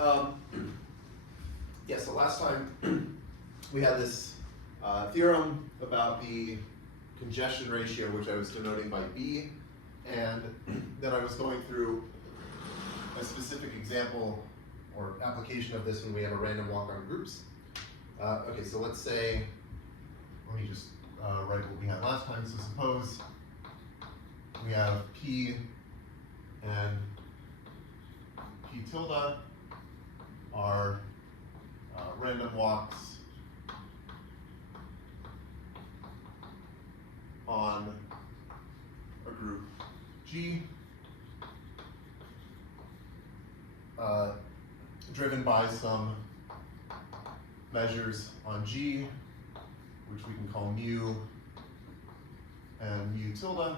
Yeah, so last time we had this theorem about the congestion ratio, which I was denoting by B, and then I was going through a specific example or application of this when we have a random walk on groups. Okay, so let's say, let me just write what we had last time. So suppose we have P and P tilde are random walks on a group G, driven by some measures on G, which we can call mu and mu tilde.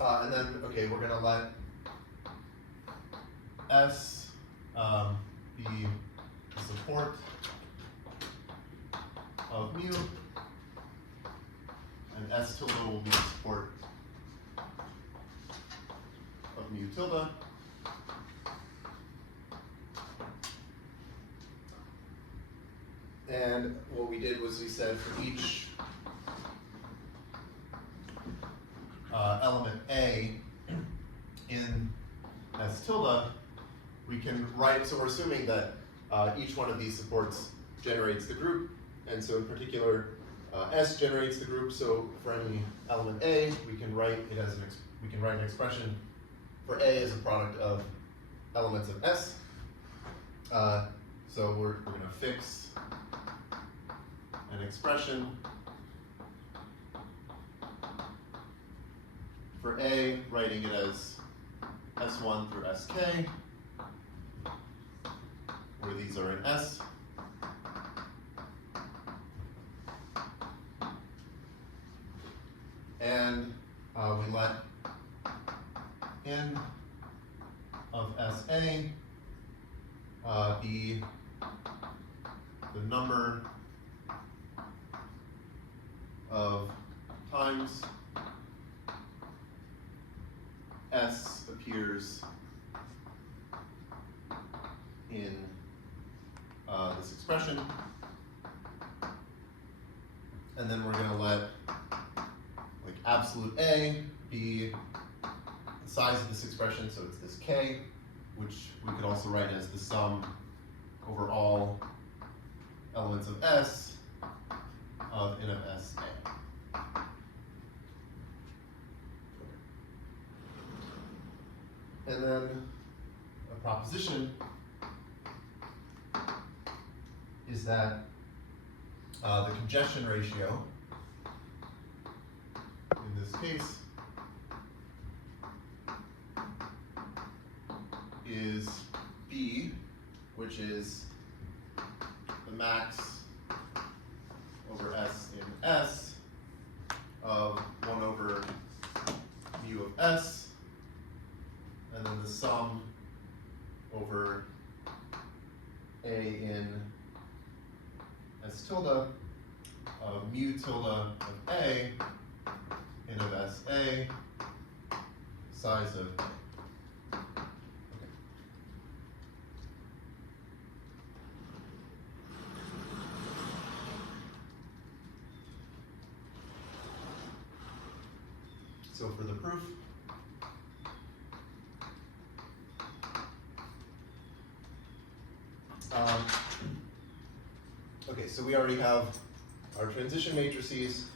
And then, okay, we're going to let S be the support of mu, and S tilde will be the support of mu tilde. And what we did was we said for each element A in S tilde, we can write, so we're assuming that each one of these supports generates the group, and so in particular, S generates the group. So for any element A, we can write it as an expression for A as a product of elements of S. So we're going to fix an expression for A, writing it as S1 through Sk, where these are in S. And we let n of Sa be the number of times S appears in this expression. And then we're going to let absolute A be the size of this expression, so it's this K, which we could also write as the sum over all elements of S of n of Sa. And then a proposition is that the congestion ratio in this case is B, which is the max over S in S of 1 over mu of S, and then the sum over A in S tilde of mu tilde of A n of Sa size of A. So for the proof, okay, so we already have our transition matrices.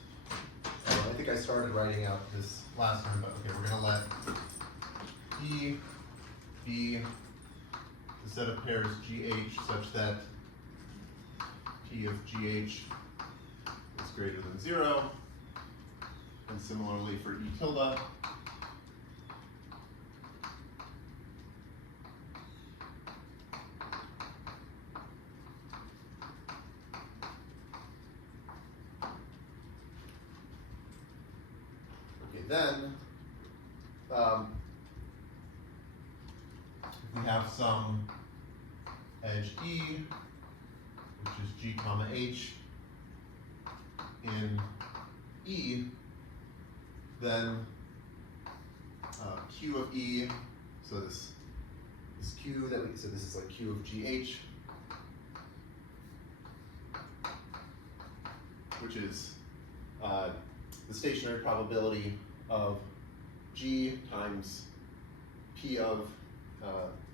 I think I started writing out this last time, but okay, we're going to let E be the set of pairs GH such that P of GH is greater than 0. And similarly for E tilde. Okay, then if we have some edge E, which is G comma H in E, then Q of E, so this this Q that we, so this is like Q of GH, which is the stationary probability of G times P of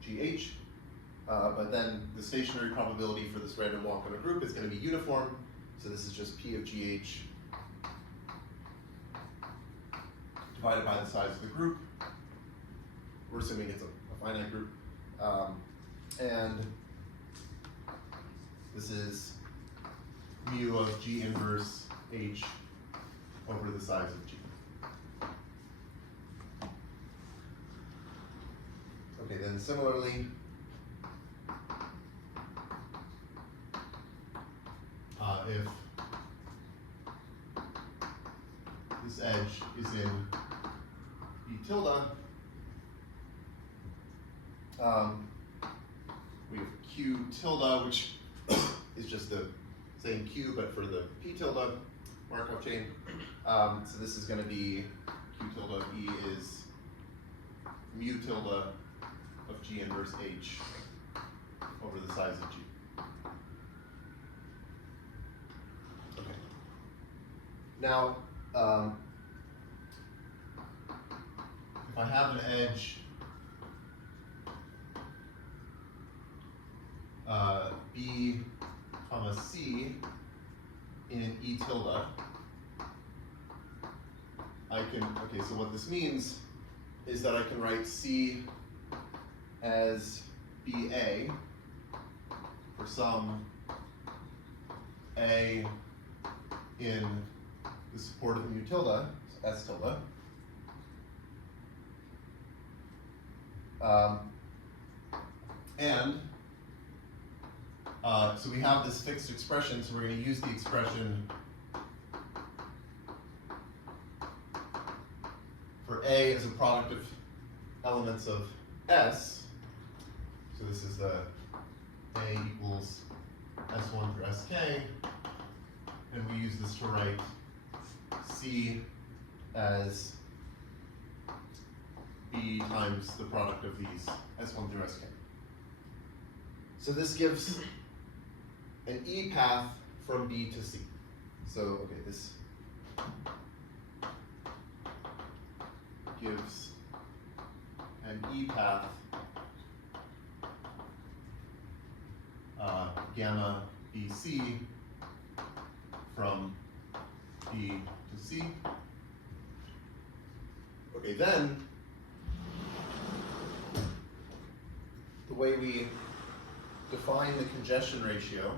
GH. But then the stationary probability for this random walk in a group is going to be uniform. So this is just P of GH divided by the size of the group. We're assuming it's a finite group. And this is mu of G inverse H over the size of G. Okay, then similarly, if this edge is in B tilde, we have Q tilde, which is just the same Q, but for the P tilde Markov chain. So this is going to be Q tilde of E is mu tilde of G inverse H over the size of G. Okay. Now, if I have an edge B comma C in E tilde, I can, okay, so what this means is that I can write C as BA for some A in the support of mu tilde, so S tilde. So we have this fixed expression, so we're going to use the expression for A as a product of elements of S. So this is the A equals S1 through Sk, and we use this to write C as B times the product of these S1 through Sk. So this gives an E path from B to C. So, okay, this gives an E path gamma BC from B to C. Okay, then the way we define the congestion ratio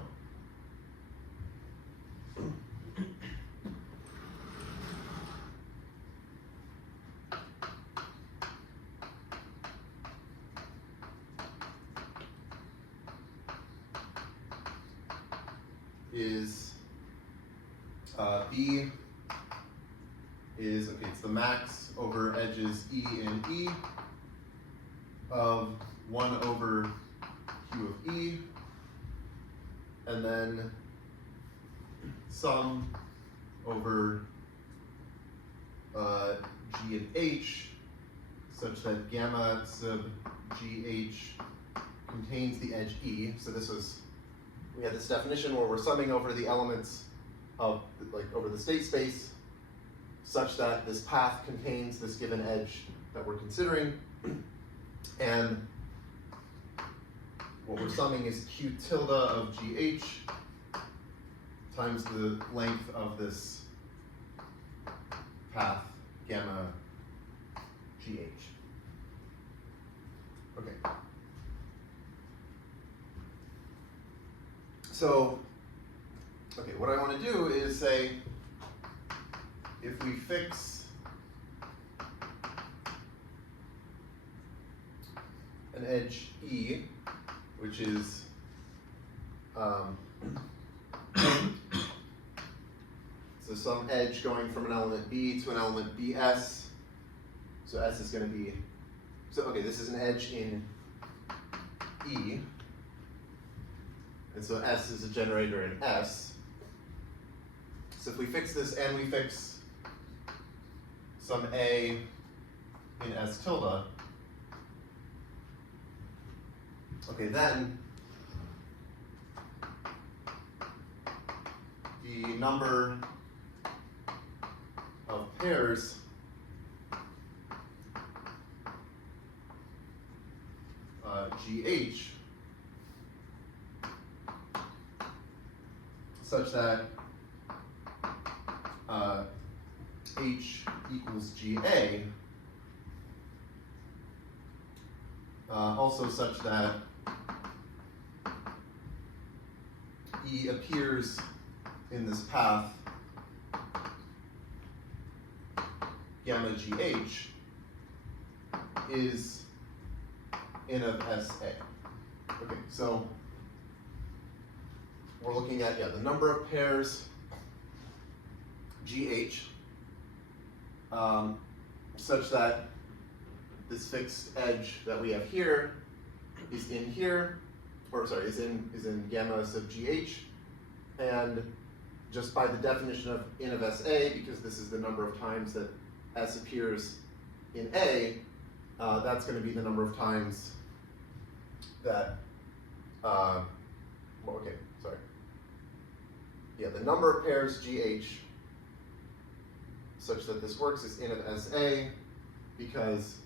is B is, okay, it's the max over edges E and E of 1 over Q of E, and then sum over G and H such that gamma sub GH contains the edge E. So this was, we had this definition where we're summing over the elements of, like, over the state space such that this path contains this given edge that we're considering. And what we're summing is Q tilde of GH times the length of this path gamma GH. Okay. So, okay, what I want to do is say, if we fix an edge E, which is so some edge going from an element B to an element BS. So S is going to be, so okay, this is an edge in E. And so S is a generator in S. So if we fix this and we fix some A in S tilde, Okay, then the number of pairs GH such that H equals GA, also such that E appears in this path gamma GH is in of SA. Okay, so we're looking at the number of pairs GH such that this fixed edge that we have here is in here, or sorry, is in gamma sub GH, and just by the definition of in of SA, because this is the number of times that S appears in A, that's going to be the number of times that, the number of pairs GH such that this works is in of SA, because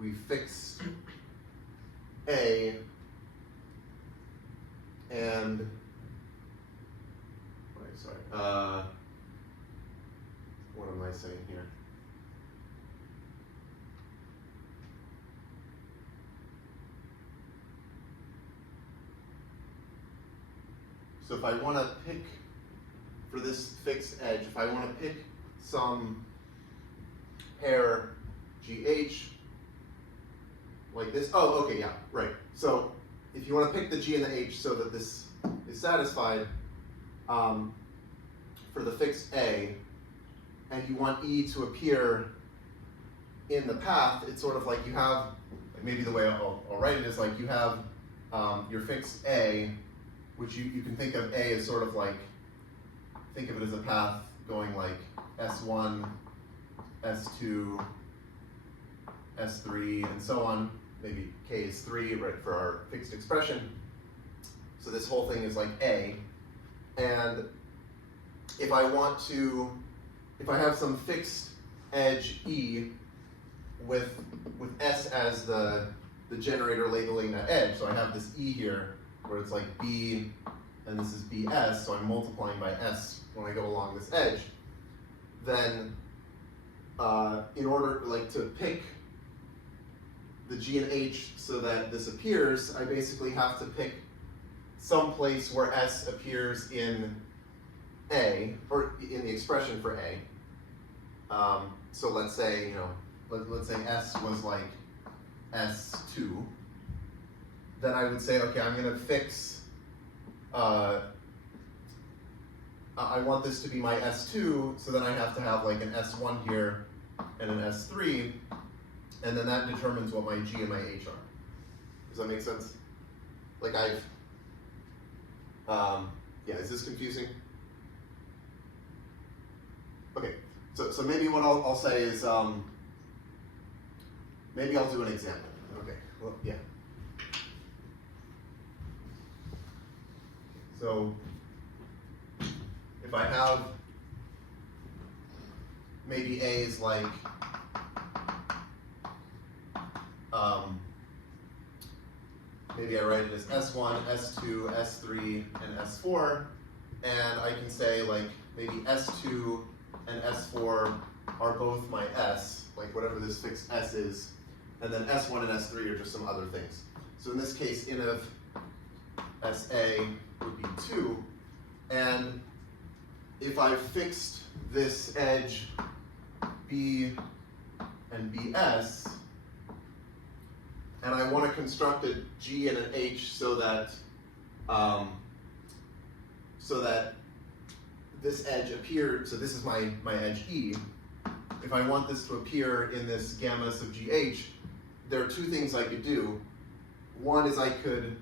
we fixed A and what am I saying here? So if I want to pick, for this fixed edge, if I want to pick some pair GH like this, right. So if you want to pick the G and the H so that this is satisfied for the fixed A, and you want E to appear in the path, it's sort of like you have, maybe the way I'll write it is like you have your fixed A, which you can think of A as sort of like, think of it as a path going like S1, S2, S3, and so on. Maybe K is 3, right, for our fixed expression. So this whole thing is like A. And if I want to, if I have some fixed edge E with S as the generator labeling that edge, so I have this E here where it's like B, and this is BS, so I'm multiplying by S when I go along this edge, then in order to pick the G and H so that this appears, I basically have to pick some place where S appears in A, or in the expression for A. So let's say, let's say S was like S2. Then I would say, okay, I'm going to fix, I want this to be my S2, so then I have to have like an S1 here and an S3, and then that determines what my G and my H are. Does that make sense? Like is this confusing? Okay, so maybe what I'll say is, maybe I'll do an example. Okay, well, yeah. So if I have, maybe A is like, maybe I write it as S1, S2, S3, and S4, and I can say like maybe S2 and S4 are both my S, like whatever this fixed S is, and then S1 and S3 are just some other things. So in this case, in of SA would be 2, and if I fixed this edge B and BS, and I want to construct a G and an H so that this edge appears, so this is my edge E. If I want this to appear in this gamma sub GH, there are two things I could do. One is I could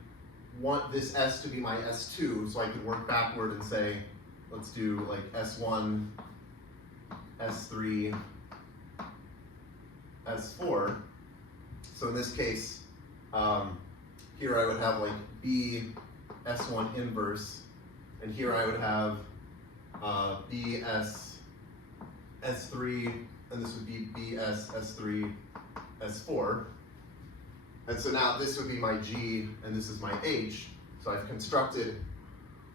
want this S to be my S2, so I could work backward and say, let's do like S1, S3, S4. So in this case, here I would have like B S1 inverse, and here I would have B S S3, and this would be B S S3 S4. And so now this would be my G, and this is my H. So I've constructed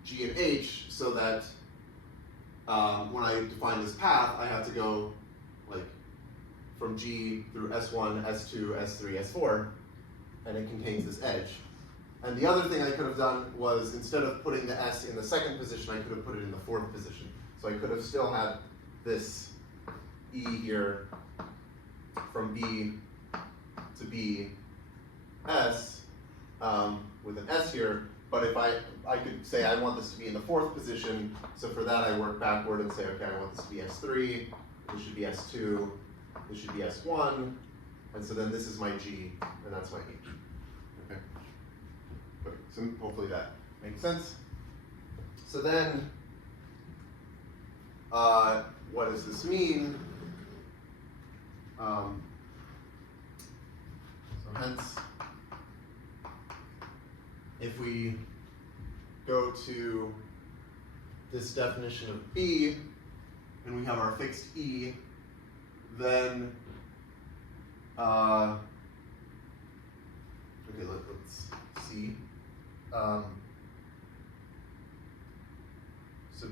G and H so that when I define this path, I have to go like from G through S1, S2, S3, S4, and it contains this edge. And the other thing I could have done was, instead of putting the S in the second position, I could have put it in the fourth position. So I could have still had this E here from B to B S with an S here, but if I could say I want this to be in the fourth position, so for that I work backward and say, okay, I want this to be S3, this should be S2, this should be S1, and so then this is my G, and that's my H. Okay. Okay, so hopefully that makes sense. So then, what does this mean? So hence, if we go to this definition of B, and we have our fixed E, then, okay, let's see. So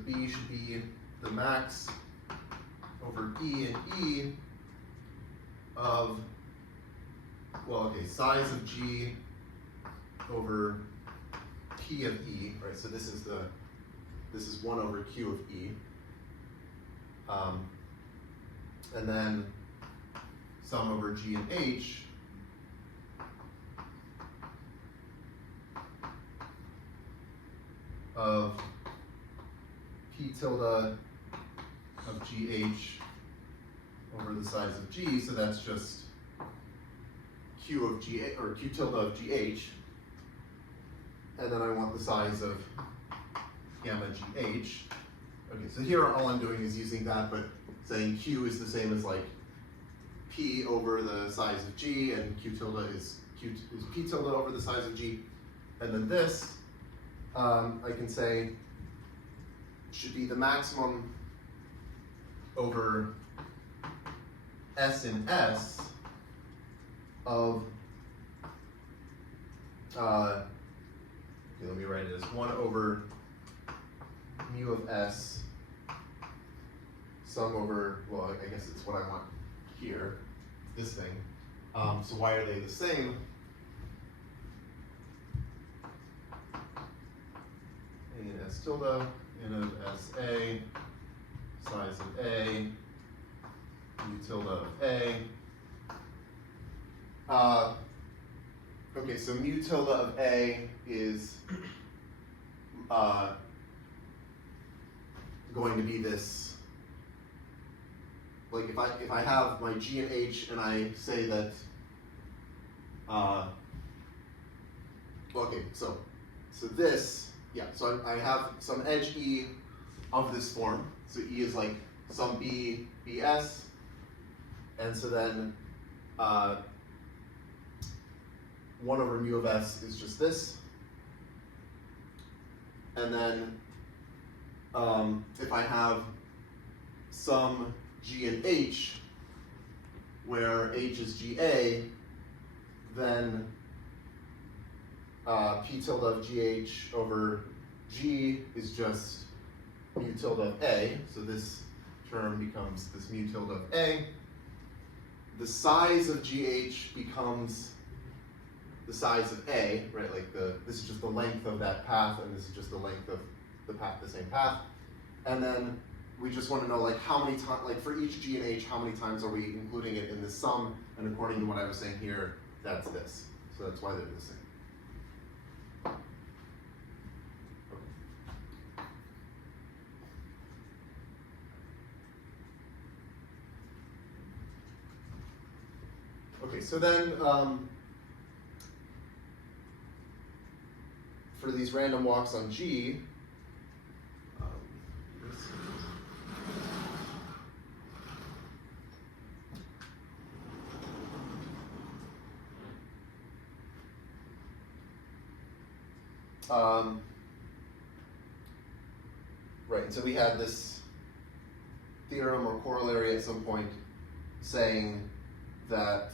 B should be the max over E and E of, well, okay, size of G over P of E, right? So this is 1 over Q of E. And then sum over G and H of P tilde of GH over the size of G, so that's just Q of G, or Q tilde of GH, and then I want the size of gamma GH. Okay, so here all I'm doing is using that, but saying Q is the same as like P over the size of G, and Q tilde is P tilde over the size of G, and then this I can say should be the maximum over S in S of, okay, let me write it as 1 over mu of S sum over, well, I guess it's what I want here, this thing. So why are they the same? A and S tilde, N of S A, size of A, mu tilde of A. Okay, so mu tilde of A is going to be this, like if I have my G and H and I say that, okay, so this, yeah, so I have some edge E of this form. So E is like some B, BS, and so then 1 over mu of S is just this. And then if I have some G and H, where H is GA, then P tilde of GH over G is just mu tilde of A. So this term becomes this mu tilde of A. The size of GH becomes the size of A, right? Like this is just the length of that path, and this is just the length of the path, the same path. And then we just want to know like how many times, like for each G and H, how many times are we including it in this sum? And according to what I was saying here, that's this. So that's why they're the same. Okay, so then for these random walks on G, Right, and so we had this theorem or corollary at some point saying that,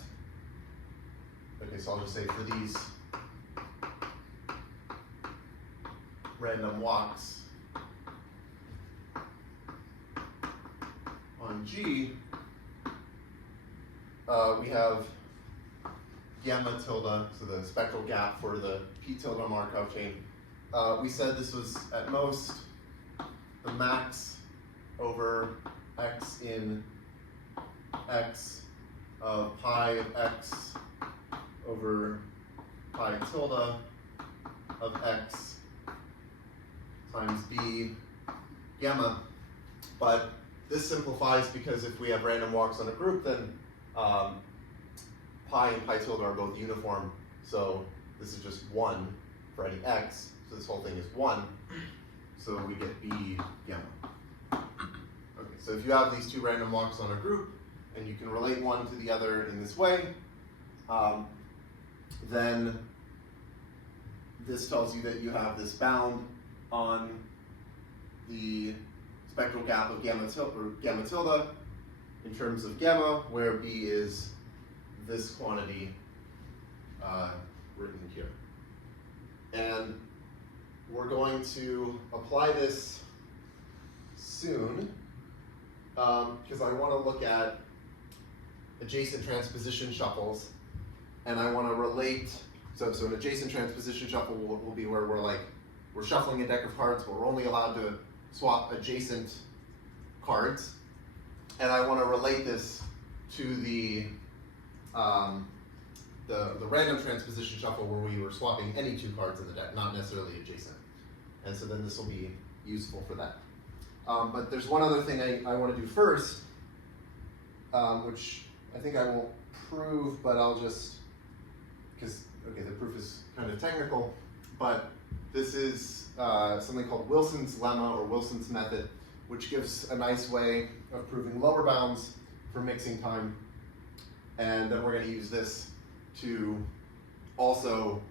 okay, so I'll just say for these random walks on G, we have gamma tilde, so the spectral gap for the P tilde Markov chain. We said this was at most the max over x in x of pi of x over pi tilde of x times b gamma. But this simplifies because if we have random walks on a group, then pi and pi tilde are both uniform. So this is just 1 for any x. So this whole thing is 1. So we get b gamma. Okay, so if you have these two random walks on a group, and you can relate one to the other in this way, then this tells you that you have this bound on the spectral gap of gamma tilde in terms of gamma, where b is this quantity written here. And we're going to apply this soon because I want to look at adjacent transposition shuffles, and I want to relate. So an adjacent transposition shuffle will be where we're shuffling a deck of cards, but we're only allowed to swap adjacent cards, and I want to relate this to the random transposition shuffle where we were swapping any two cards in the deck, not necessarily adjacent. And so then this will be useful for that. But there's one other thing I want to do first, which I think I won't prove, but I'll just, because, okay, the proof is kind of technical, but this is something called Wilson's lemma or Wilson's method, which gives a nice way of proving lower bounds for mixing time. And then we're going to use this to also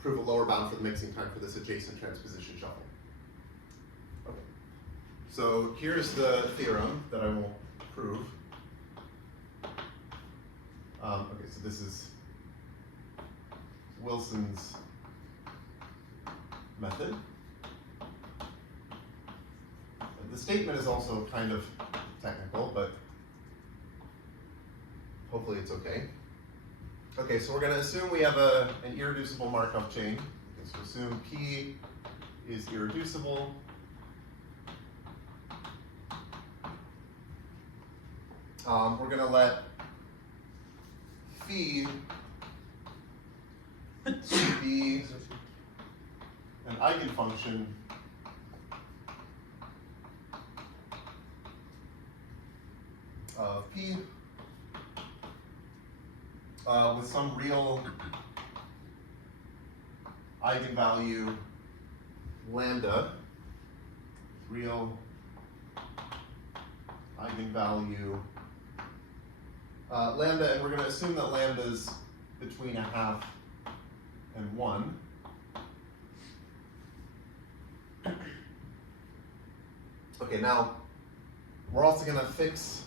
prove a lower bound for the mixing time for this adjacent transposition shuffle. Okay. So here's the theorem that I will prove. Okay, so this is Wilson's method. And the statement is also kind of technical, but hopefully it's okay. Okay, so we're going to assume we have an irreducible Markov chain. Okay, so assume P is irreducible. We're going to let phi be an eigenfunction of P with some real eigenvalue lambda, real eigenvalue lambda, and we're going to assume that lambda is between 1/2 and 1. Okay, now we're also going to fix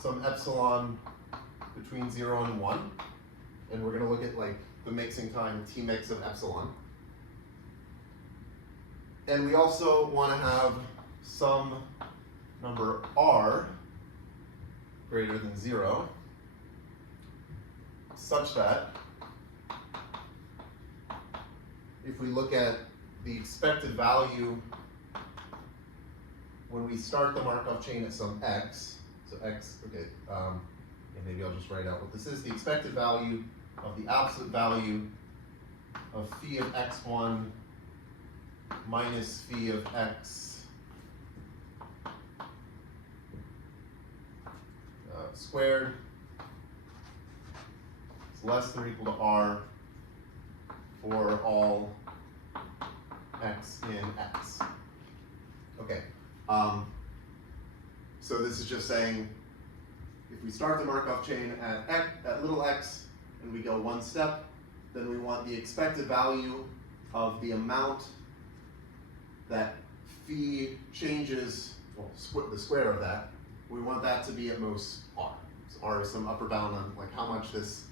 some epsilon between 0 and 1, and we're going to look at like the mixing time T mix of epsilon. And we also want to have some number r greater than 0, such that if we look at the expected value when we start the Markov chain at some x, so x, okay, and maybe I'll just write out what this is. The expected value of the absolute value of phi of x1 minus phi of x squared is less than or equal to r for all x in x. Okay, so this is just saying if we start the Markov chain at little x and we go one step, then we want the expected value of the amount that phi changes, well, the square of that. We want that to be at most r. So r is some upper bound on like how much this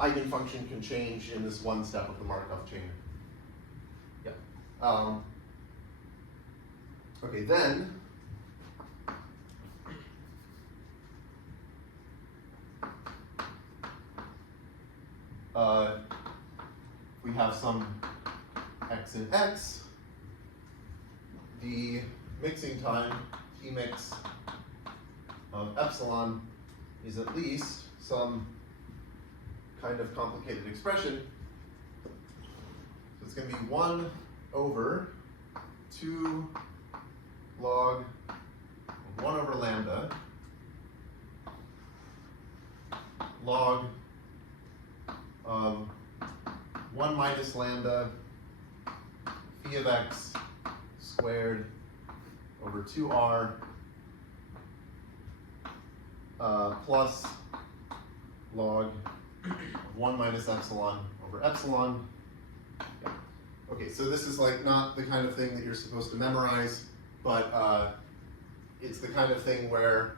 eigenfunction can change in this one step of the Markov chain. Yep. Okay, then we have some x in x. The mixing time, T mix of epsilon, is at least some kind of complicated expression. So it's going to be 1 over 2 log 1 over lambda log of 1 minus lambda phi of x squared over 2r plus log of 1 minus epsilon over epsilon. Yeah. Okay, so this is like not the kind of thing that you're supposed to memorize, but it's the kind of thing where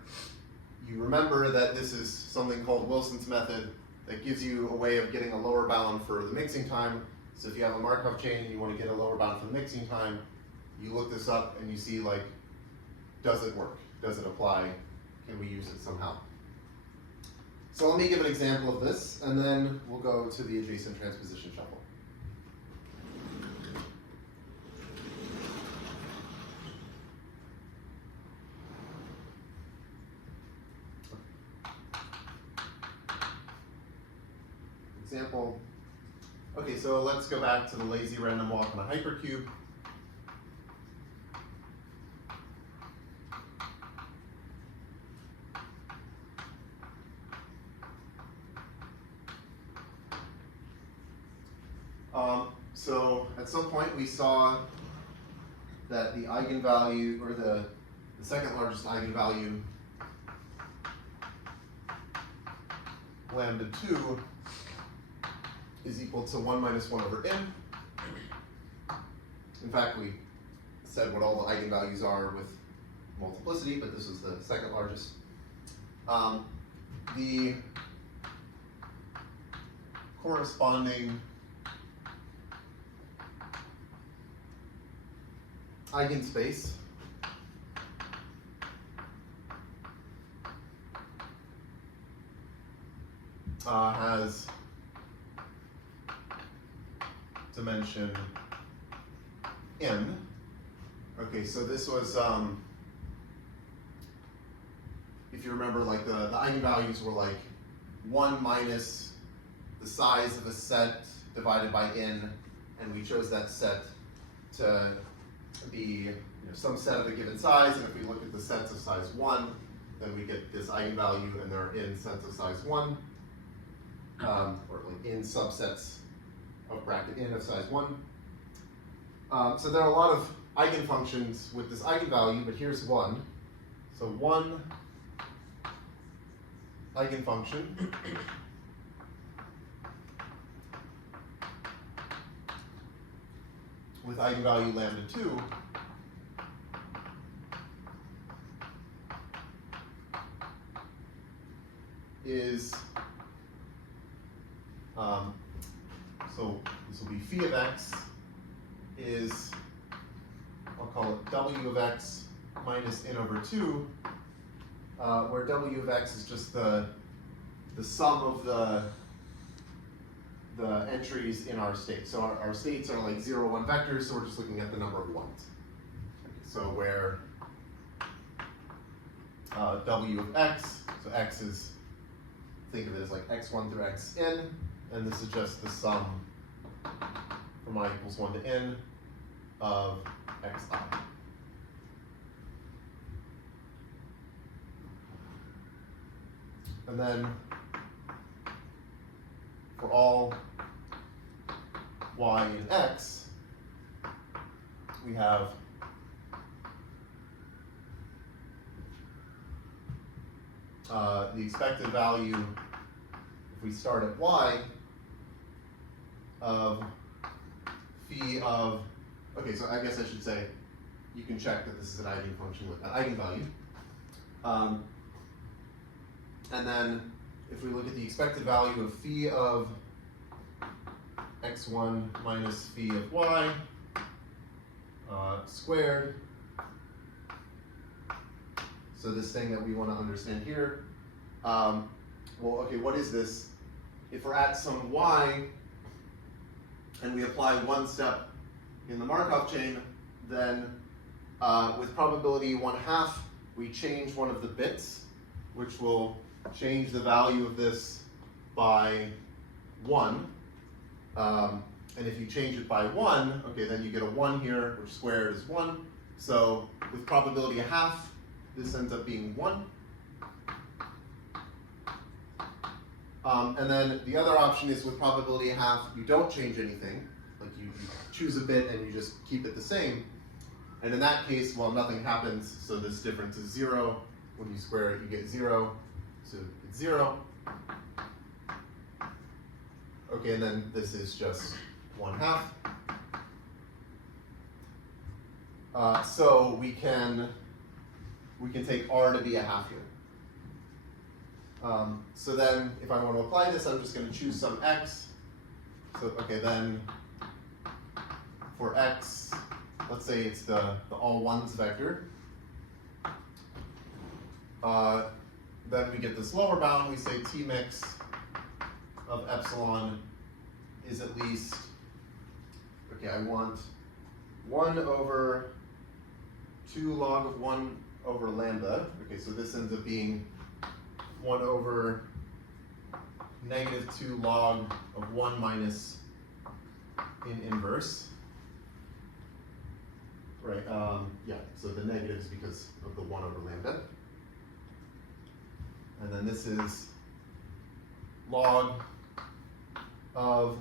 you remember that this is something called Wilson's method that gives you a way of getting a lower bound for the mixing time. So if you have a Markov chain and you want to get a lower bound for the mixing time, you look this up and you see, like, does it work? Does it apply? Can we use it somehow? So let me give an example of this, and then we'll go to the adjacent transposition shuffle. Example. Okay, so let's go back to the lazy random walk on a hypercube. So at some point we saw that the eigenvalue, or the second largest eigenvalue, lambda 2, is equal to 1 minus 1 over n. In fact, we said what all the eigenvalues are with multiplicity, but this is the second largest. The corresponding eigenspace has dimension n. Okay, so this was, if you remember, like the eigenvalues were like 1 minus the size of a set divided by n, and we chose that set to be some set of a given size, and if we look at the sets of size 1, then we get this eigenvalue, and there are n sets of size 1, or like n subsets of bracket n of size 1. So there are a lot of eigenfunctions with this eigenvalue, but here's one. So one eigenfunction with eigenvalue lambda 2 is, so this will be phi of x is, I'll call it w of x minus n over 2, where w of x is just the sum of the entries in our state. So our states are like 0, 1 vectors, so we're just looking at the number of ones. So where w of x, so x is, think of it as like x1 through xn, and this is just the sum from I equals 1 to n of xi. And then for all y in x, we have the expected value, if we start at y, of phi of, okay, so I guess I should say, you can check that this is an eigenfunction with an eigenvalue. And then if we look at the expected value of phi of x1 minus phi of y squared, so this thing that we want to understand here, well, okay, what is this? If we're at some y and we apply one step in the Markov chain, then with probability 1/2, we change one of the bits, which will change the value of this by 1. And if you change it by 1, okay, then you get a 1 here, which squared is 1. So with probability 1/2, this ends up being 1. And then the other option is with probability 1/2, you don't change anything. Like you choose a bit and you just keep it the same. And in that case, well, nothing happens, so this difference is 0. When you square it, you get 0, so it's 0. Okay, and then this is just 1/2. So we can take r to be a half here. So then, if I want to apply this, I'm just going to choose some x. So okay, then for x, let's say it's the all ones vector. Then we get this lower bound. We say t mix of epsilon is at least, okay, I want 1 over 2 log of 1 over lambda. Okay, so this ends up being 1 over negative 2 log of 1 minus in inverse. Right, yeah, so the negative is because of the 1 over lambda. And then this is log of,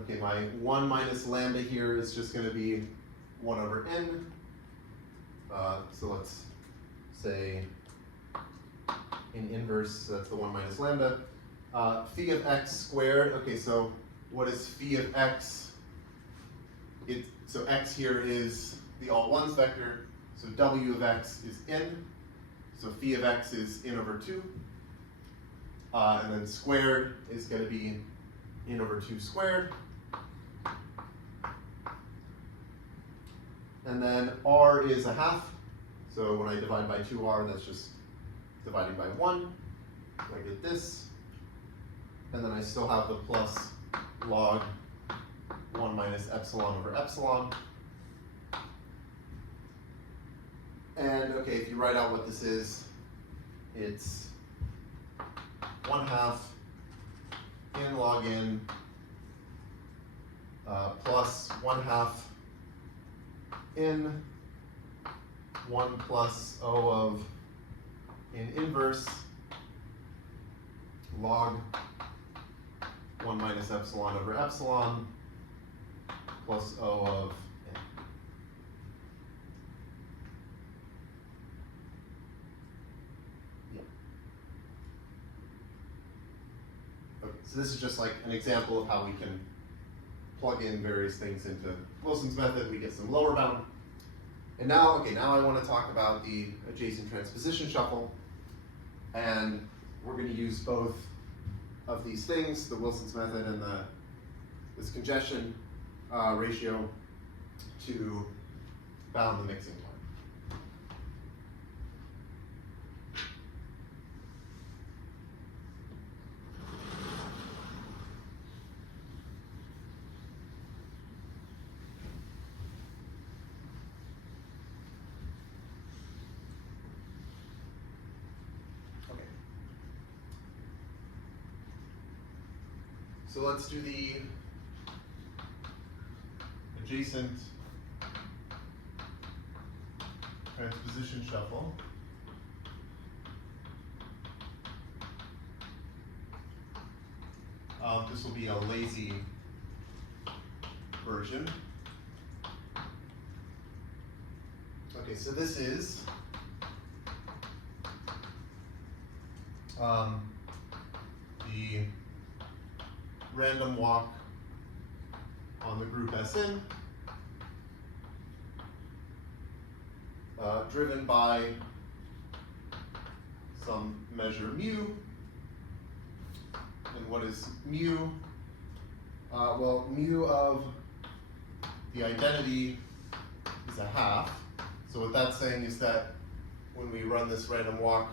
okay, my 1 minus lambda here is just going to be 1 over n. So let's say in inverse, so that's the 1 minus lambda. Phi of x squared, okay, so what is phi of x? So x here is the all ones vector, so w of x is n, so phi of x is n over 2, and then squared is going to be n over 2 squared. And then r is a half, so when I divide by 2r, that's just dividing by 1, so I get this, and then I still have the plus log 1 minus epsilon over epsilon. And okay, if you write out what this is, it's 1/2 n log n plus 1/2 n 1 plus O of in inverse log 1 minus epsilon over epsilon plus O of n. Yeah. Okay, so this is just like an example of how we can plug in various things into Wilson's method. We get some lower bound. And now, okay, now I want to talk about the adjacent transposition shuffle. And we're going to use both of these things, the Wilson's method and this congestion ratio, to bound the mixing time. So let's do the adjacent transposition shuffle. This will be a lazy version. Okay, so this is the random walk on the group Sn, driven by some measure mu. And what is mu? Well, mu of the identity is a half. So what that's saying is that when we run this random walk,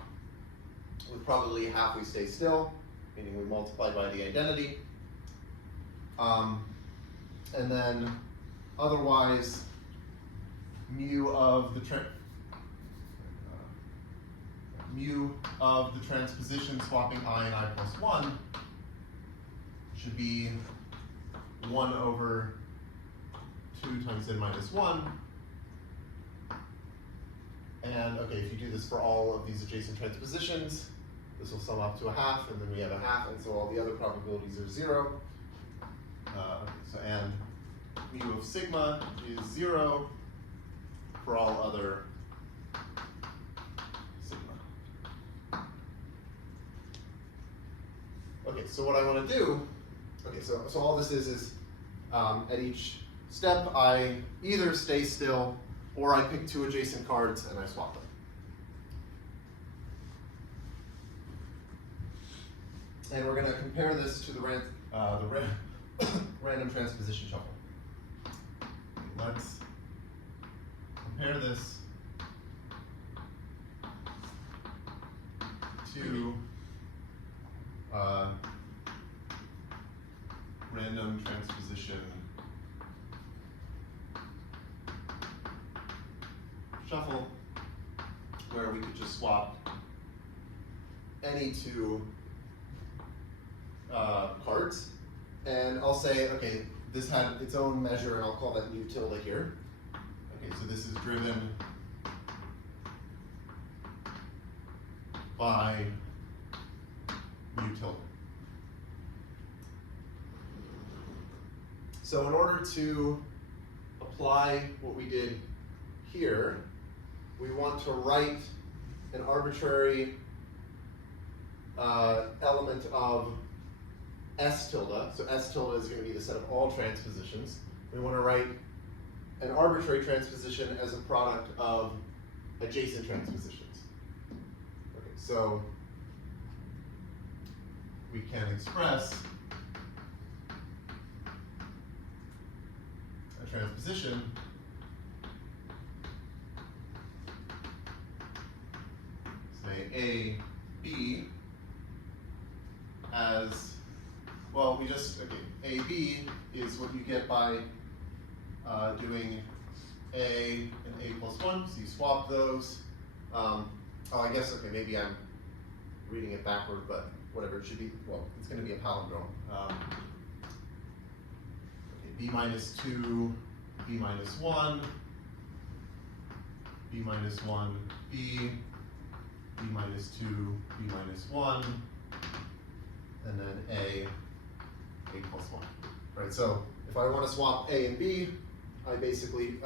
with probably half we stay still, meaning we multiply by the identity. And then otherwise, mu of the transposition swapping I and I plus 1 should be 1 over 2 times n minus 1. And okay, if you do this for all of these adjacent transpositions, this will sum up to a half, and then we have a half, and so all the other probabilities are 0. And mu of sigma is 0 for all other sigma. Okay, so what I want to do, okay, so all this is at each step I either stay still or I pick 2 adjacent cards and I swap them. And we're going to compare this to the random transposition shuffle. Let's compare this to random transposition shuffle, where we could just swap any 2 cards. And I'll say, okay, this had its own measure, and I'll call that mu tilde here. Okay, so this is driven by mu tilde. So in order to apply what we did here, we want to write an arbitrary element of S tilde. So S tilde is going to be the set of all transpositions. We want to write an arbitrary transposition as a product of adjacent transpositions. Okay, so we can express a transposition say A, B as, well, we just, okay, AB is what you get by doing A and A plus 1, so you swap those. Oh, I guess, okay, maybe I'm reading it backward, but whatever, it should be, well, it's going to be a palindrome. Okay, B minus 2, B minus 1, B minus 1, B, B minus 2, B minus 1, and then A plus 1. Right, so if I want to swap A and B, I basically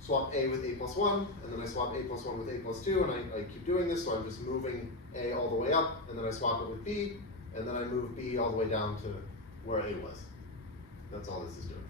swap A with A plus 1, and then I swap A plus 1 with A plus 2, and I keep doing this, so I'm just moving A all the way up, and then I swap it with B, and then I move B all the way down to where A was. That's all this is doing.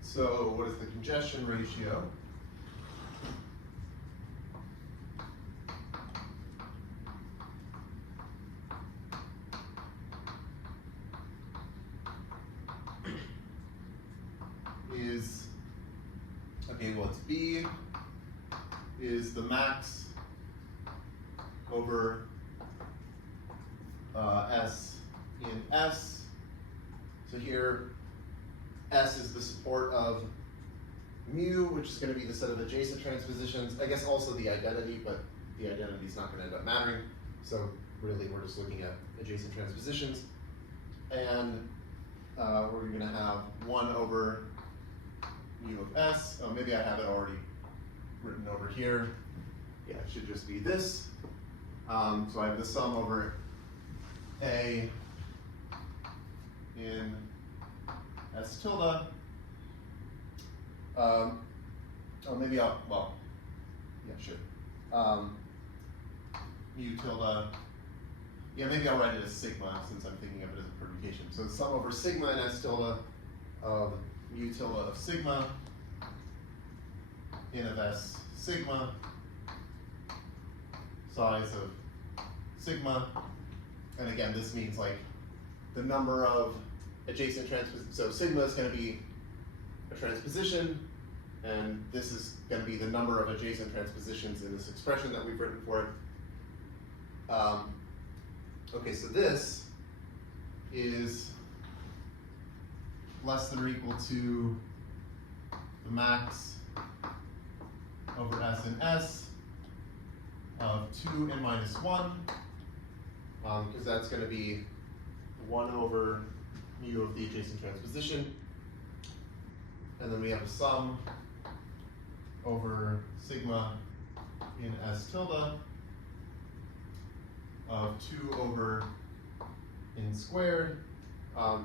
So what is the congestion ratio? Is, okay, well, it's B is the max over S in S. So here, S is the support of mu, which is going to be the set of adjacent transpositions. I guess also the identity, but the identity is not going to end up mattering. So really, we're just looking at adjacent transpositions. And we're going to have 1 over mu of s. Oh, maybe I have it already written over here. Yeah, it should just be this. So I have the sum over a in s tilde. Oh, maybe I'll, well, yeah, sure. Mu tilde. Yeah, maybe I'll write it as sigma since I'm thinking of it as a permutation. So the sum over sigma and s tilde of mu tilde of sigma in of s sigma size of sigma. And again, this means like the number of adjacent transpositions. So sigma is going to be a transposition, and this is going to be the number of adjacent transpositions in this expression that we've written for it. Okay, so this is less than or equal to the max over s and s of 2 n minus 1, because that's going to be 1 over mu of the adjacent transposition. And then we have a sum over sigma in s tilde of 2 over n squared.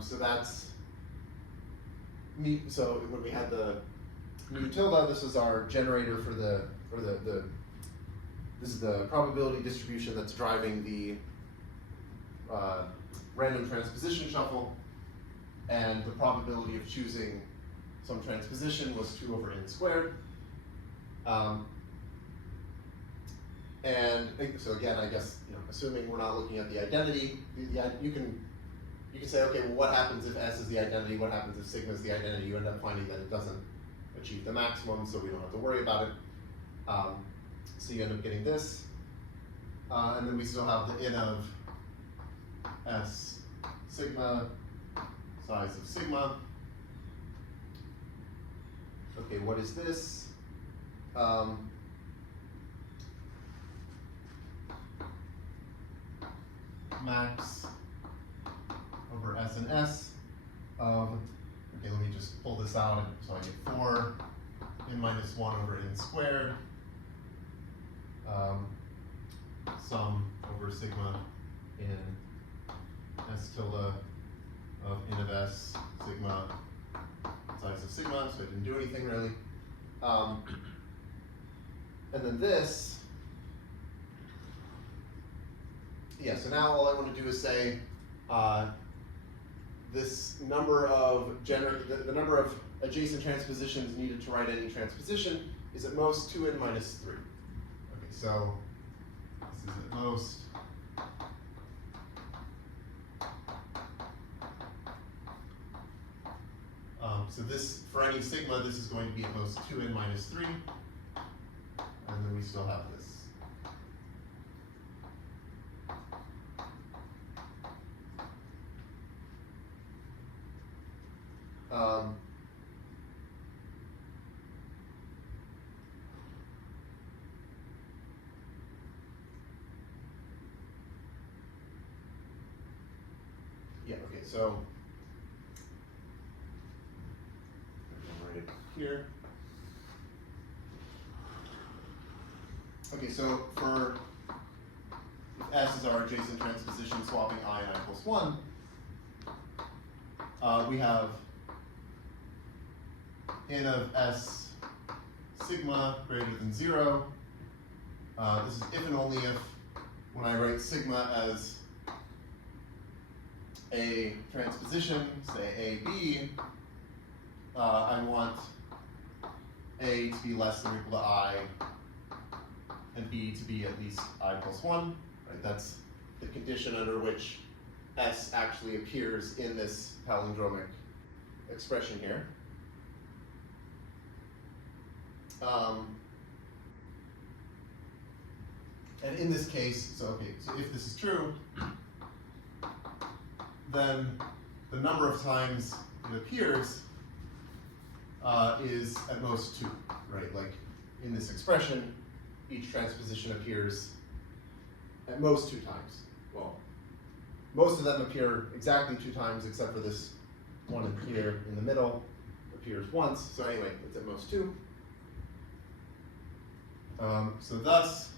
So that's mu. So when we had the mu tilde, this is our generator for this is the probability distribution that's driving the random transposition shuffle, and the probability of choosing some transposition was 2 over n squared. And so again, I guess, assuming we're not looking at the identity, you can say, okay, well, what happens if S is the identity? What happens if sigma is the identity? You end up finding that it doesn't achieve the maximum, so we don't have to worry about it. So you end up getting this, and then we still have the n of S sigma size of sigma. Okay, what is this? Max over s and s of, okay, let me just pull this out, so I get 4 n minus 1 over n squared, sum over sigma in s tilde of n of s sigma size of sigma, so I didn't do anything really. And then this, yeah, so now all I want to do is say this number of the number of adjacent transpositions needed to write any transposition is at most 2n minus 3. Okay, so this is at most so this, for any sigma, this is going to be at most 2n minus 3, and then we still have this. Yeah, okay, so I'll write it here. Okay, so for if S is our adjacent transposition swapping I and I plus 1, we have n of S sigma greater than 0. This is if and only if, when I write sigma as a transposition, say AB, I want A to be less than or equal to I, and B to be at least I plus 1. Right? That's the condition under which S actually appears in this palindromic expression here. And in this case, so okay, so if this is true, then the number of times it appears is at most 2, right? Like in this expression, each transposition appears at most 2 times. Well, most of them appear exactly 2 times, except for this one here in the middle appears once. So anyway, it's at most 2. So thus,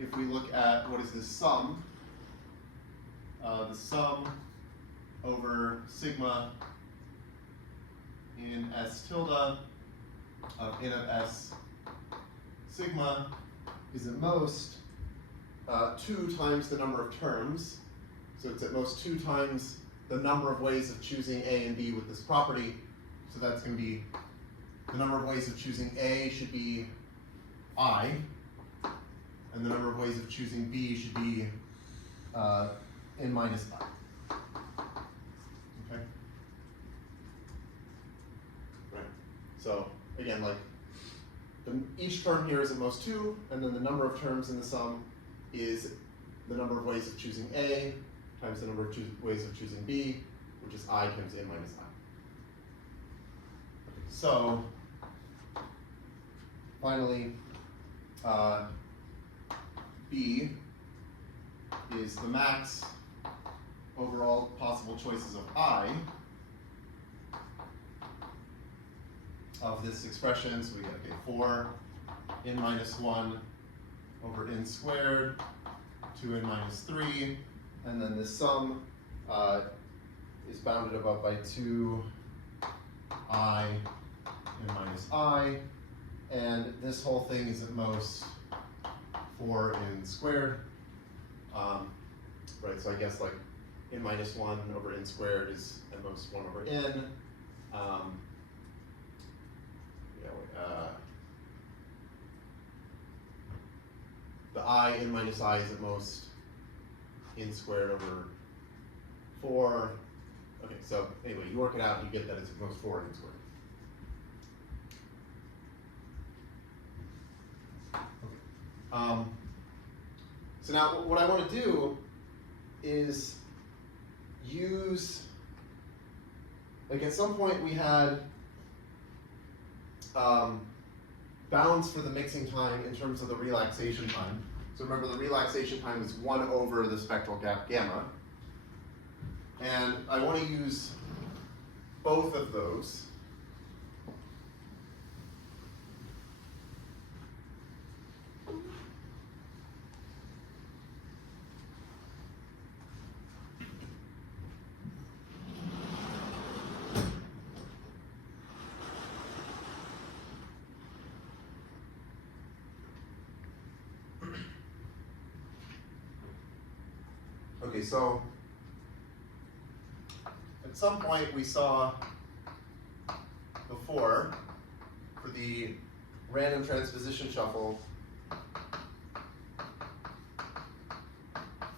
if we look at what is this sum, the sum over sigma in S tilde of n of S sigma is at most 2 times the number of terms. So it's at most 2 times the number of ways of choosing A and B with this property. So that's going to be the number of ways of choosing A should be I, and the number of ways of choosing B should be n minus I. Okay? Right. So again, like each term here is at most 2, and then the number of terms in the sum is the number of ways of choosing A times the number of ways of choosing B, which is I times n minus I. Okay, so finally, B is the max over all possible choices of I of this expression. So we get, okay, 4 n minus 1 over n squared, 2n minus 3, and then the sum is bounded above by 2 I n minus I, and this whole thing is at most 4n squared. Right, so I guess like n minus 1 over n squared is at most 1 over n. The I n minus I is at most n squared over 4. Okay, so anyway, you work it out, you get that it's at most 4 n squared. Okay. So now what I want to do is use, like at some point we had bounds for the mixing time in terms of the relaxation time. So remember, the relaxation time is 1 over the spectral gap gamma. And I want to use both of those. Okay, so at some point we saw before, for the random transposition shuffle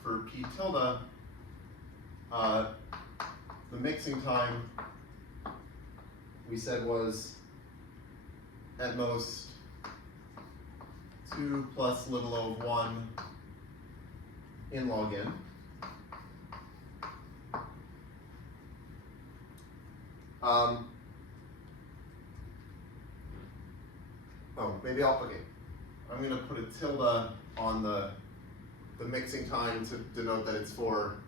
for P tilde, the mixing time we said was at most 2 plus little o of 1 in log n. Maybe okay. I'm going to put a tilde on the mixing time to denote that it's for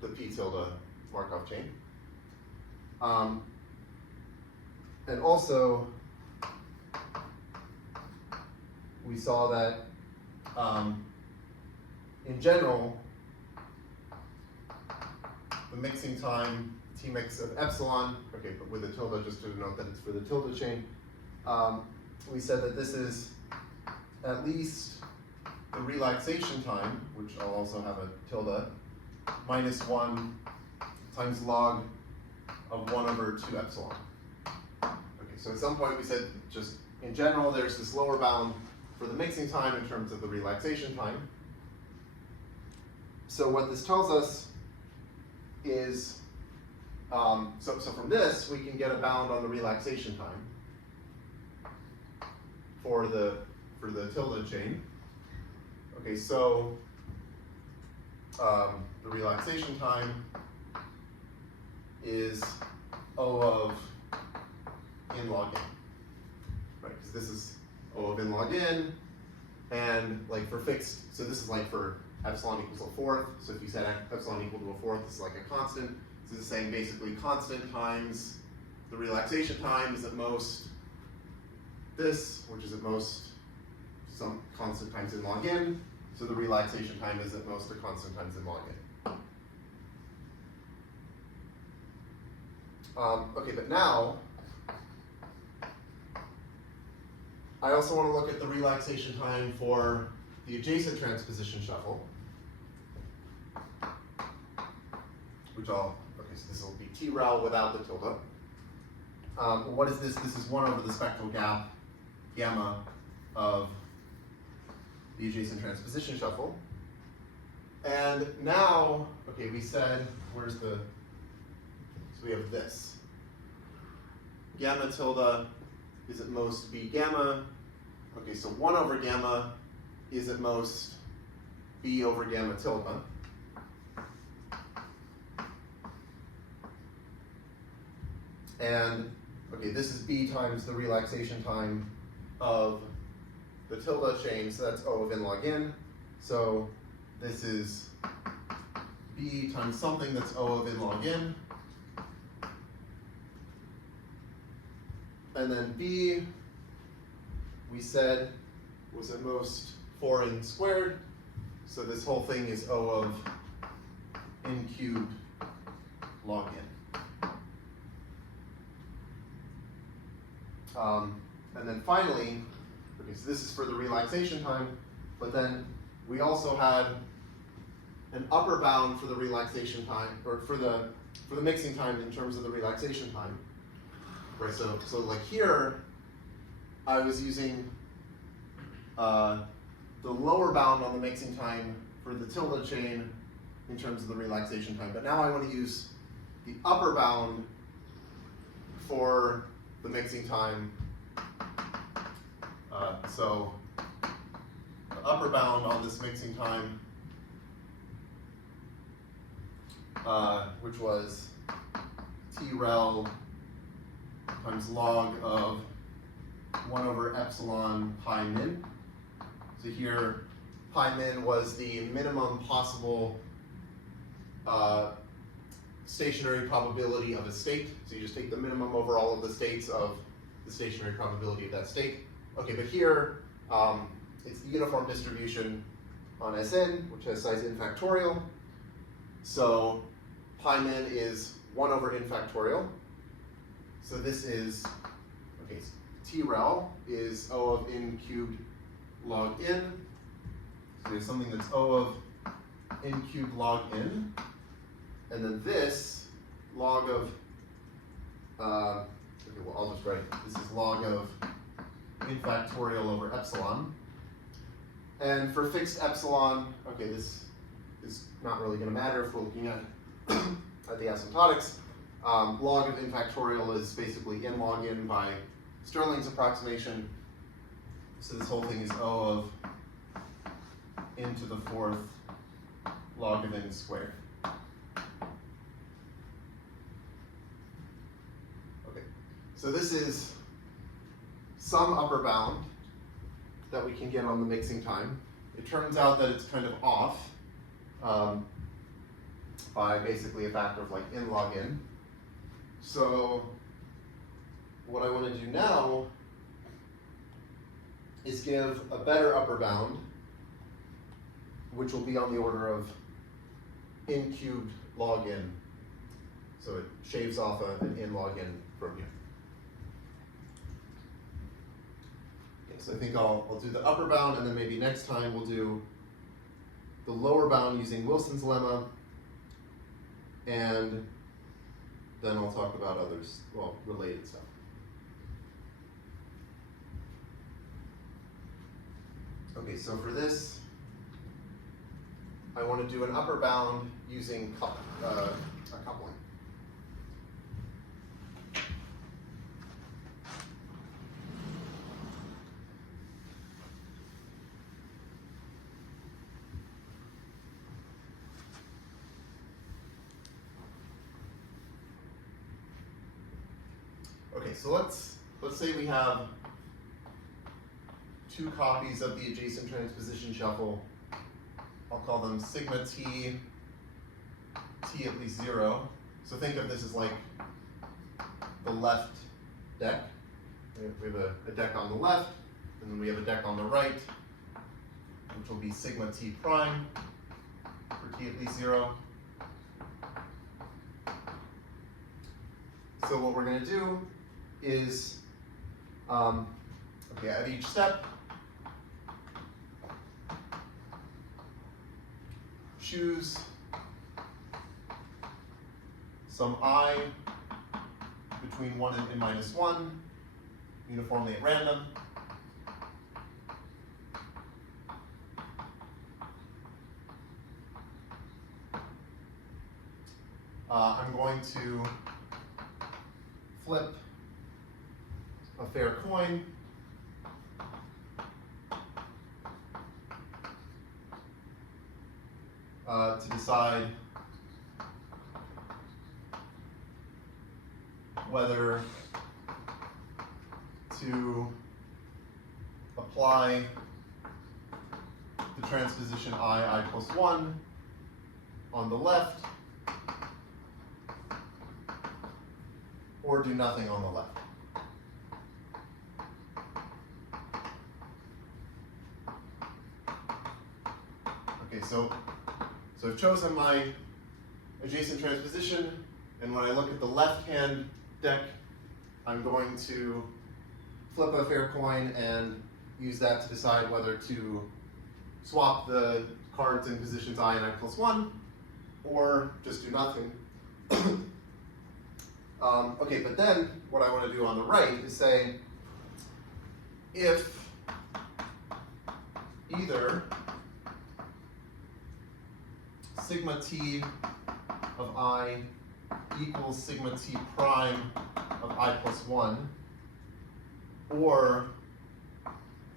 the P tilde Markov chain. And also, we saw that in general, the mixing time T mix of epsilon, okay, but with a tilde just to denote that it's for the tilde chain, we said that this is at least the relaxation time, which I'll also have a tilde, minus 1 times log of 1 over 2 epsilon. Okay, so at some point we said just in general there's this lower bound for the mixing time in terms of the relaxation time. So what this tells us is, so from this we can get a bound on the relaxation time for the tilde chain. Okay, so the relaxation time is O of n log n, right? Because this is O of n log n, and like for fixed, so this is like for epsilon equals a fourth. So if you set epsilon equal to a fourth, this is like a constant. So this is saying basically constant times the relaxation time is at most this, which is at most some constant times n log n. So the relaxation time is at most a constant times n log n. Okay, but now I also want to look at the relaxation time for the adjacent transposition shuffle, which okay, so this will be T-rel without the tilde. What is this? This is 1 over the spectral gap, gamma, of the adjacent transposition shuffle. And now, okay, we said, where's the, so we have this. Gamma tilde is at most B gamma. Okay, so 1 over gamma is at most B over gamma tilde. And, okay, this is B times the relaxation time of the tilde chain, so that's O of n log n. So this is B times something that's O of n log n. And then B, we said, was at most 4n squared. So this whole thing is O of n cubed log n. And then finally, okay, so this is for the relaxation time, but then we also had an upper bound for the relaxation time, or for the mixing time in terms of the relaxation time. Right, so like here, I was using the lower bound on the mixing time for the tilde chain in terms of the relaxation time, but now I want to use the upper bound for the mixing time. So the upper bound on this mixing time, which was T-rel times log of 1 over epsilon pi min. So here, pi min was the minimum possible stationary probability of a state. So you just take the minimum over all of the states of the stationary probability of that state. Okay, but here, it's the uniform distribution on Sn, which has size n factorial. So pi min is 1 over n factorial. So this is, okay, so T-rel is O of n cubed log n. So there's something that's O of n cubed log n. And then this log of, okay, well, I'll just write, this is log of n factorial over epsilon. And for fixed epsilon, okay, this is not really going to matter if we're looking at, at the asymptotics. Log of n factorial is basically n log n by Stirling's approximation. So this whole thing is O of n to the 4th log of n squared. Okay, so this is some upper bound that we can get on the mixing time. It turns out that it's kind of off by basically a factor of like n log n. So what I want to do now is give a better upper bound, which will be on the order of n cubed log n. So it shaves off an n log n from here. Okay, so I think I'll do the upper bound, and then maybe next time we'll do the lower bound using Wilson's lemma, and then I'll talk about others, well, related stuff. Okay, so for this, I want to do an upper bound using a coupling. Okay, so let's let's say we have two copies of the adjacent transposition shuffle. I'll call them sigma t, t at least 0. So think of this as like the left deck. We have a deck on the left, and then we have a deck on the right, which will be sigma t prime for t at least 0. So what we're going to do is, okay, at each step, choose some I between 1 and n-1 uniformly at random. I'm going to flip a fair coin to decide whether to apply the transposition I plus 1 on the left, or do nothing on the left. Okay, so I've chosen my adjacent transposition, and when I look at the left-hand deck, I'm going to flip a fair coin and use that to decide whether to swap the cards in positions I and I plus 1, or just do nothing. Okay, but then what I want to do on the right is say, if either sigma t of I equals sigma t prime of I plus 1, or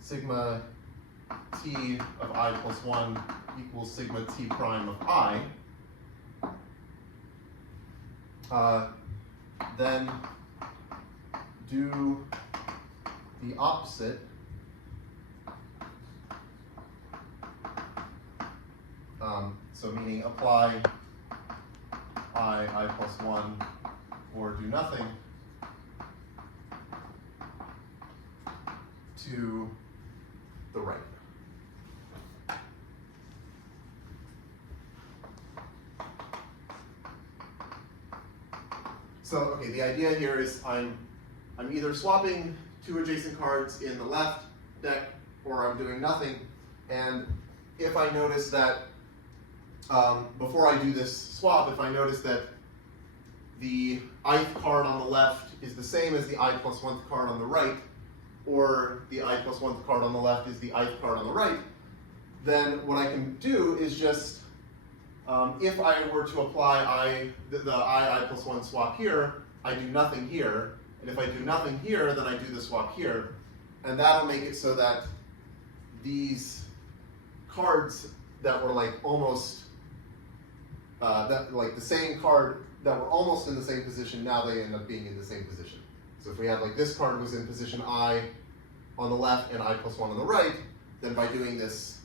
sigma t of I plus 1 equals sigma t prime of I, then do the opposite so meaning apply I plus 1, or do nothing to the right. So, okay, the idea here is I'm either swapping two adjacent cards in the left deck, or I'm doing nothing. And if I notice that, before I do this swap, if I notice that the ith card on the left is the same as the I plus 1th card on the right, or the I plus 1th card on the left is the ith card on the right, then what I can do is just, if I were to apply the I plus 1 swap here, I do nothing here. And if I do nothing here, then I do the swap here. And that'll make it so that these cards that were like almost, like the same card that were almost in the same position, now they end up being in the same position. So if we had like this card was in position I on the left and I plus 1 on the right, then by doing this,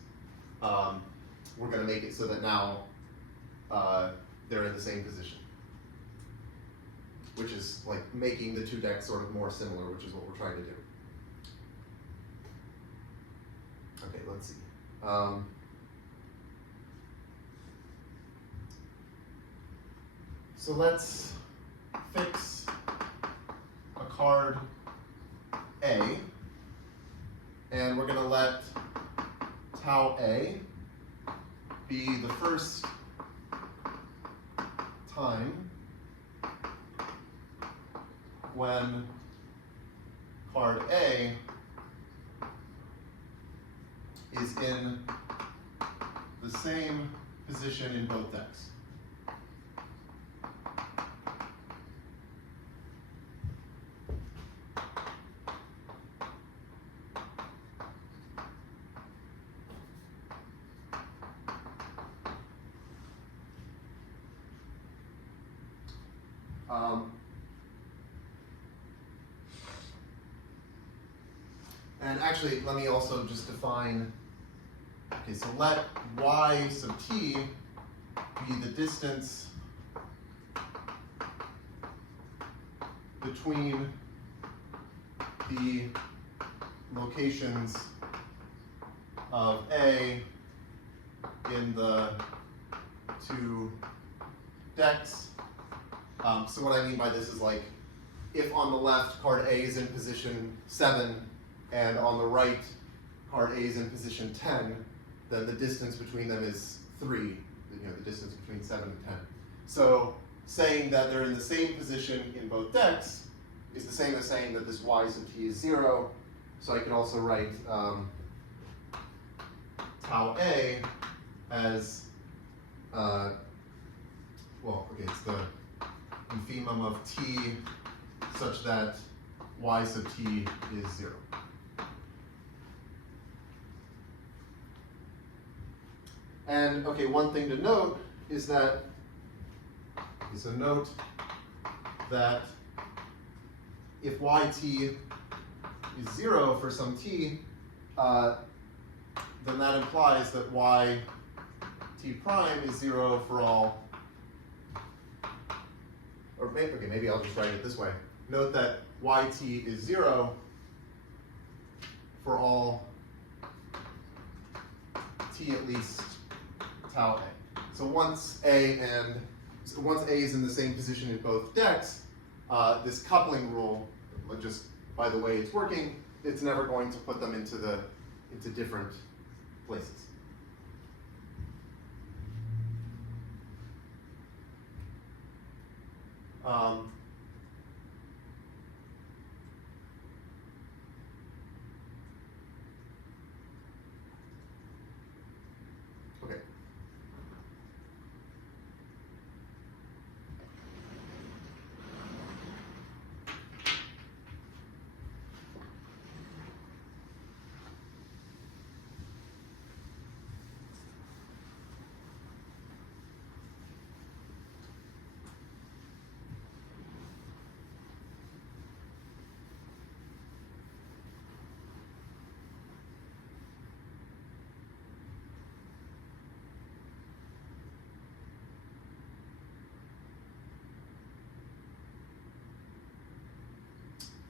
we're going to make it so that now they're in the same position, which is like making the two decks sort of more similar, which is what we're trying to do. Okay, let's see. So let's fix a card A, and we're going to let tau A be the first time when card A is in the same position in both decks. And actually, let me also just define, okay, so let y sub t be the distance between the locations of A in the two decks. So what I mean by this is like, if on the left card A is in position 7 and on the right card A is in position 10, then the distance between them is 3, the distance between 7 and 10. So saying that they're in the same position in both decks is the same as saying that this y sub t is 0. So I could also write tau A as, it's the infimum of t such that y sub t is 0. And okay, one thing to note is that, so note that if yt is 0 for some t, then that implies that yt prime is 0 for all, or maybe I'll just write it this way. Note that yt is 0 for all t at least tau a. So once A is in the same position in both decks, this coupling rule, just by the way it's working, it's never going to put them into different places. Okay.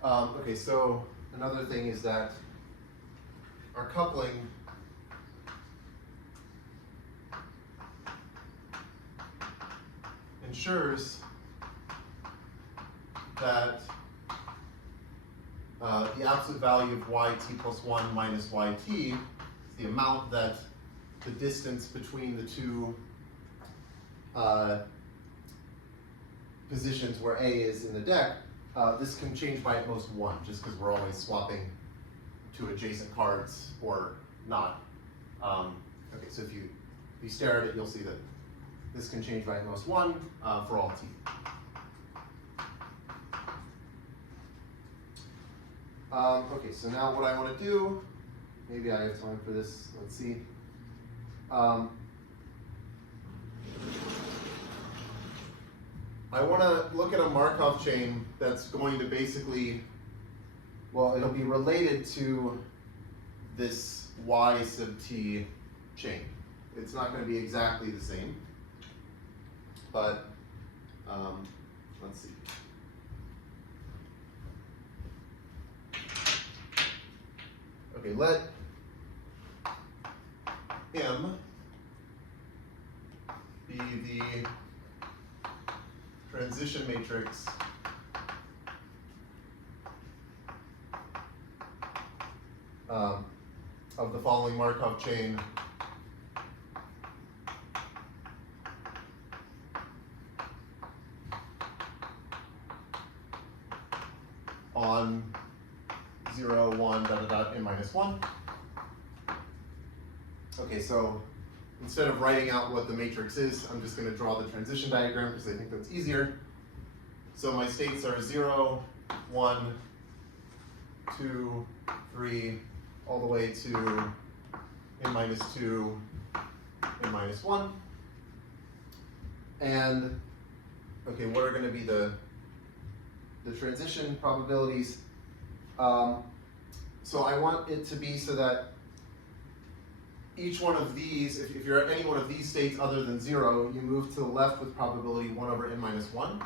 Okay, so another thing is that our coupling ensures that the absolute value of yt plus 1 minus yt is the amount that the distance between the two positions where A is in the deck. This can change by at most 1, just because we're always swapping to adjacent cards or not. Okay, so if you stare at it, you'll see that this can change by at most 1 for all t. Okay, so now what I want to do, maybe I have time for this, let's see. I want to look at a Markov chain that's going to basically, well, it'll be related to this y sub t chain. It's not going to be exactly the same, but let's see. Okay, let M be the transition matrix of the following Markov chain on 0, 1, n minus 1. Okay, so instead of writing out what the matrix is, I'm just going to draw the transition diagram because I think that's easier. So my states are 0, 1, 2, 3, all the way to n minus 2, n minus 1. And, okay, what are going to be the transition probabilities? so I want it to be so that each one of these, if you're at any one of these states other than 0, you move to the left with probability 1 over n minus 1.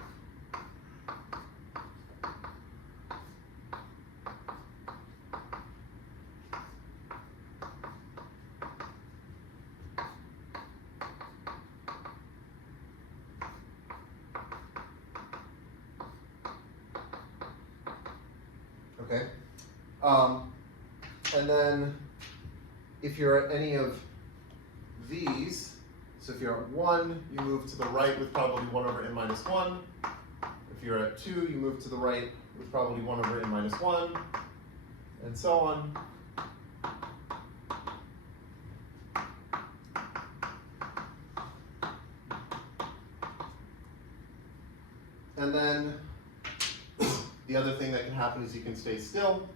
Okay. And then if you're at any of these, so if you're at 1, you move to the right with probability 1 over n minus 1. If you're at 2, you move to the right with probability 1 over n minus 1, and so on. And then the other thing that can happen is you can stay still.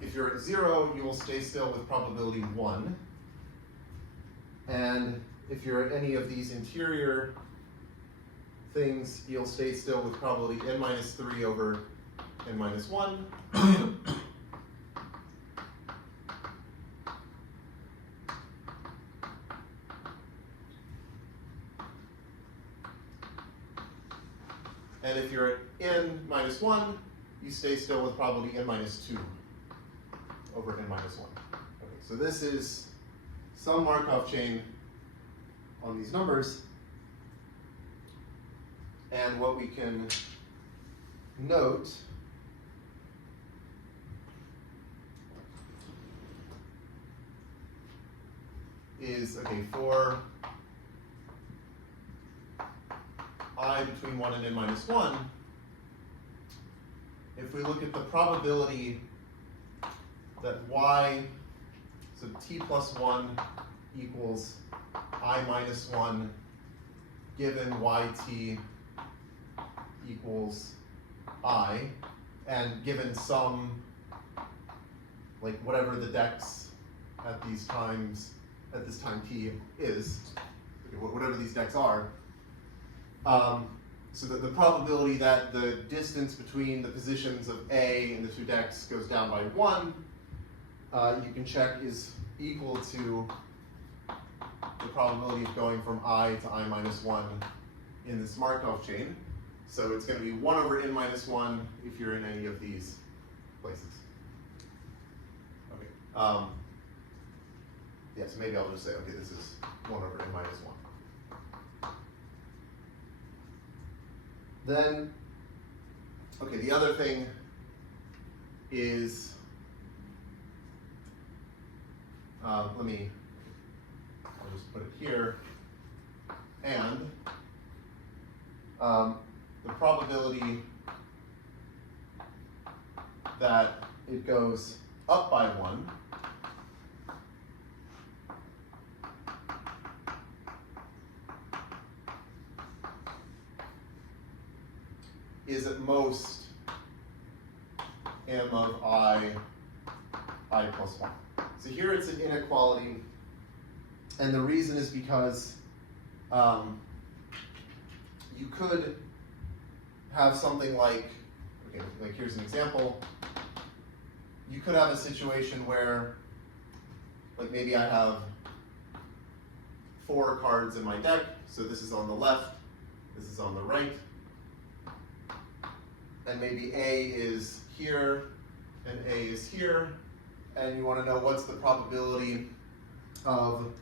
If you're at 0, you will stay still with probability 1. And if you're at any of these interior things, you'll stay still with probability n minus 3 over n minus 1. And if you're at n minus 1, you stay still with probability n minus 2 over n minus 1. Okay, so this is some Markov chain on these numbers. And what we can note is, okay, for I between 1 and n minus 1, if we look at the probability that y, so t plus 1 equals I minus 1 given yt equals I, and given some, like whatever the dex at these times, at this time t is, whatever these dex are, so that the probability that the distance between the positions of A and the two decks goes down by 1, you can check is equal to the probability of going from I to I minus 1 in this Markov chain. So it's going to be 1 over n minus 1 if you're in any of these places. Okay. Yeah, so maybe I'll just say, okay, this is 1 over n minus 1. Then, okay, the other thing is, I'll just put it here, and the probability that it goes up by 1 is at most m of I plus 1. So here it's an inequality, and the reason is because you could have something like, okay, like here's an example. You could have a situation where, like maybe I have 4 cards in my deck, so this is on the left, this is on the right, and maybe A is here, and A is here, and you want to know what's the probability of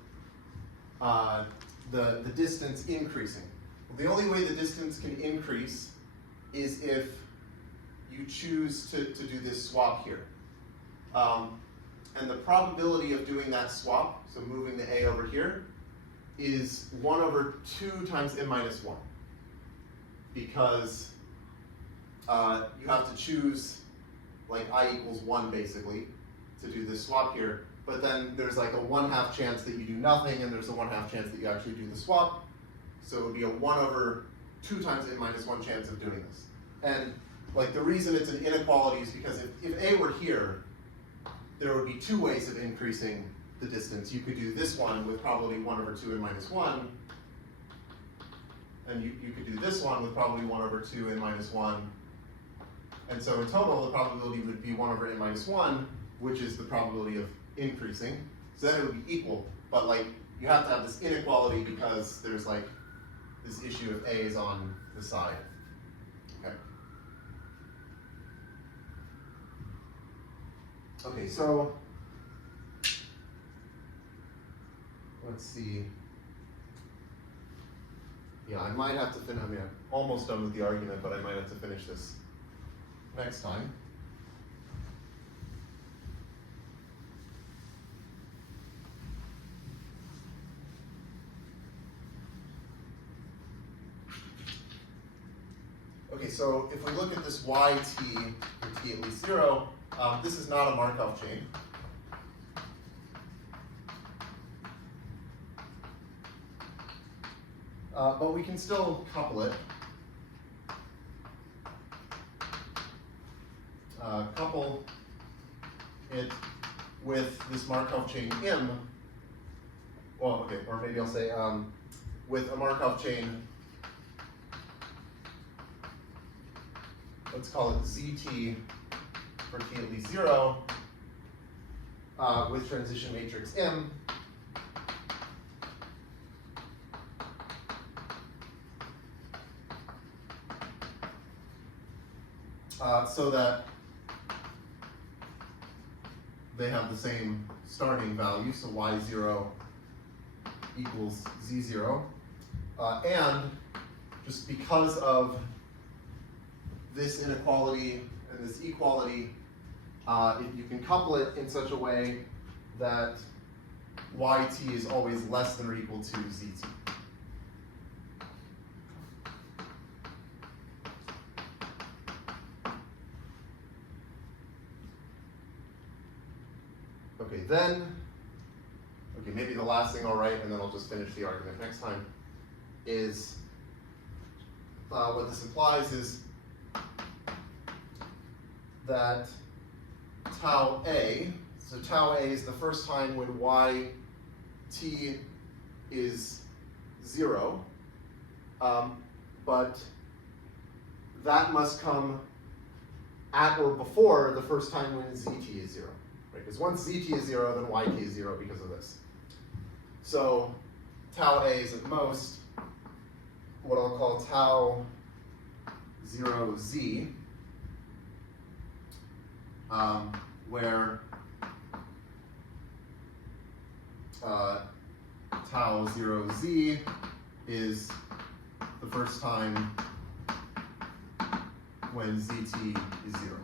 the distance increasing. Well, the only way the distance can increase is if you choose to do this swap here. And the probability of doing that swap, so moving the A over here, is 1 over 2 times n minus 1. Because you have to choose like I equals 1 basically to do this swap here, but then there's like a 1/2 chance that you do nothing, and there's a 1/2 chance that you actually do the swap. So it would be a 1 over 2 times n minus 1 chance of doing this. And like the reason it's an inequality is because if A were here, there would be 2 ways of increasing the distance, you could do this one with probability 1 over 2 n minus 1, and you could do this one with probability 1 over 2 n minus 1, and so in total the probability would be 1 over n minus 1, which is the probability of increasing. So then it would be equal, but like you have to have this inequality because there's like this issue of A is on the side. Okay. Okay, so let's see. Yeah, I might have to finish. I mean, I'm almost done with the argument, but I might have to finish this next time. Okay, so if we look at this yt for t at least 0, this is not a Markov chain. But we can still couple it. Couple it with this Markov chain M. Well, okay, or maybe I'll say with a Markov chain, let's call it ZT for t at least 0 with transition matrix M. So that they have the same starting value, so y0 equals z0. And just because of this inequality and this equality, you can couple it in such a way that yt is always less than or equal to zt. Okay, then, okay, maybe the last thing I'll write, and then I'll just finish the argument next time, is what this implies is that tau A, so tau A is the first time when yt is 0, but that must come at or before the first time when zt is 0. Because once zt is 0, then yt is 0 because of this. So tau A is at most what I'll call tau 0z, where tau 0z is the first time when zt is 0.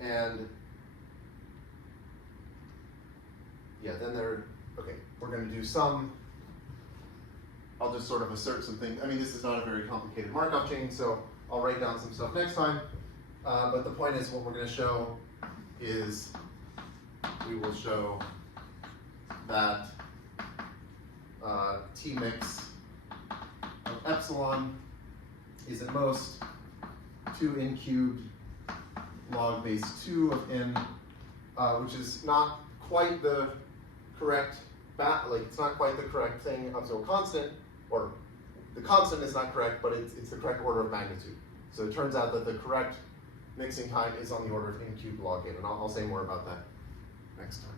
And yeah, then okay, we're going to do some, I'll just sort of assert some things. I mean, this is not a very complicated Markov chain, so I'll write down some stuff next time. But the point is, what we're going to show is we will show that T mix of epsilon is at most 2n cubed log base 2 of n, which is not quite the correct, it's not quite the correct thing up to a constant, or the constant is not correct, but it's the correct order of magnitude. So it turns out that the correct mixing time is on the order of n cubed log n, and I'll say more about that next time.